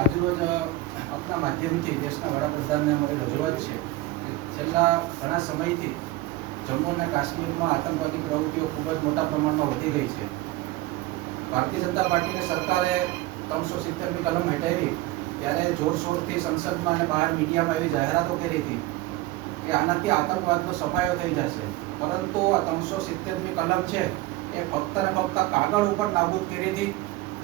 આજરોજ આપના માધ્યમથી દેશના વડાપ્રધાનને અમારી રજૂઆત છે કે છેલ્લા ઘણા સમયથી જમ્મુ અને કાશ્મીરમાં આતંકવાદી પ્રવૃત્તિઓ ખૂબ જ મોટા પ્રમાણમાં વધી ગઈ છે. ભારતીય જનતા પાર્ટીની સરકારે 370ની કલમ હટાવી ત્યારે જોરશોરથી સંસદમાં અને બહાર મીડિયામાં એવી જાહેરાતો કરી હતી કે આનાથી આતંકવાદનો સફાયો થઈ જશે. પરંતુ આ 370ની કલમ છે એ ફક્ત ને ફક્ત કાગળ ઉપર નાબૂદ કરી હતી.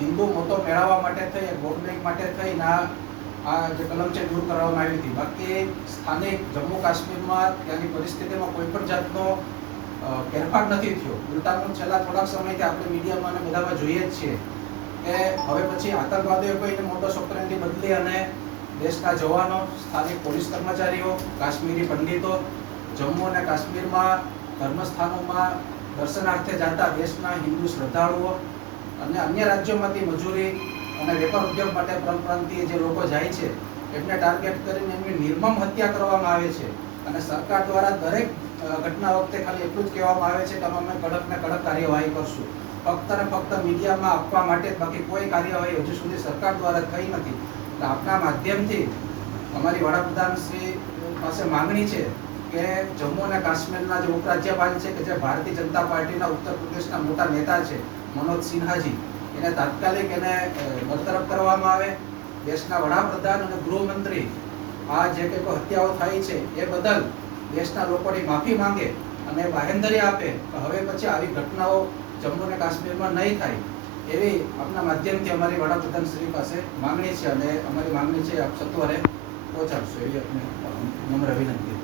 હિન્દુ મતો મેળવવા માટે થઈ, વોટ બેંક માટે થઈને આ જે કલમ છે દૂર કરવામાં આવી હતી. બાકી સ્થાનિક જમ્મુ કાશ્મીરમાં ત્યાંની પરિસ્થિતિમાં કોઈ પણ જાતનો ફેરફાર નથી થયો. ઉલટાનું છેલ્લા થોડાક સમયથી આપણે મીડિયામાં અને બધામાં જોઈએ જ છીએ કે હવે પછી આતંકવાદીઓ કોઈને મોટો સોપરેન્ડી બદલી અને દેશના જવાનો, સ્થાનિક પોલીસ કર્મચારીઓ, કાશ્મીરી પંડિતો જમ્મુ અને કાશ્મીરમાં ધર્મસ્થાનોમાં દર્શનાર્થે જતા દેશના હિન્દુ શ્રદ્ધાળુઓ અને અન્ય રાજ્યોમાંથી મજૂરી અને વેપાર ઉદ્યોગ માટે પરપ્રાંતીય જે લોકો જાય છે એમને ટાર્ગેટ કરીને એમની નિર્મમ હત્યા કરવામાં આવે છે. અને સરકાર દ્વારા દરેક ઘટના વખતે ખાલી એટલું જ કહેવામાં આવે છે કે અમે કડક ને કડક કાર્યવાહી કરશું, ફક્ત ને ફક્ત મીડિયામાં આપવા માટે. બાકી કોઈ કાર્યવાહી હજુ સુધી સરકાર દ્વારા થઈ નથી. આપના માધ્યમથી અમારી વડાપ્રધાન શ્રી પાસે માંગણી છે કે જમ્મુ અને કાશ્મીરના જે ઉપરાજ્યપાલ છે કે જે ભારતીય જનતા પાર્ટીના ઉત્તર પ્રદેશના મોટા નેતા છે મનોજ સિન્હાજી, એને તાત્કાલિક એને બરતરફ કરવામાં આવે. દેશના વડાપ્રધાન અને ગૃહમંત્રી આ જે કંઈ હત્યાઓ થાય છે એ બદલ દેશના લોકોની માફી માંગે અને બાહેંધરી આપે કે હવે પછી આવી ઘટનાઓ જમ્મુ અને કાશ્મીરમાં નહીં થાય. એવી આપના માધ્યમથી અમારી વડાપ્રધાન શ્રી પાસે માંગણી છે અને અમારી માંગણી છે આપ સત્વરે પહોંચાડશો એવી આપને નમ્ર વિનંતી.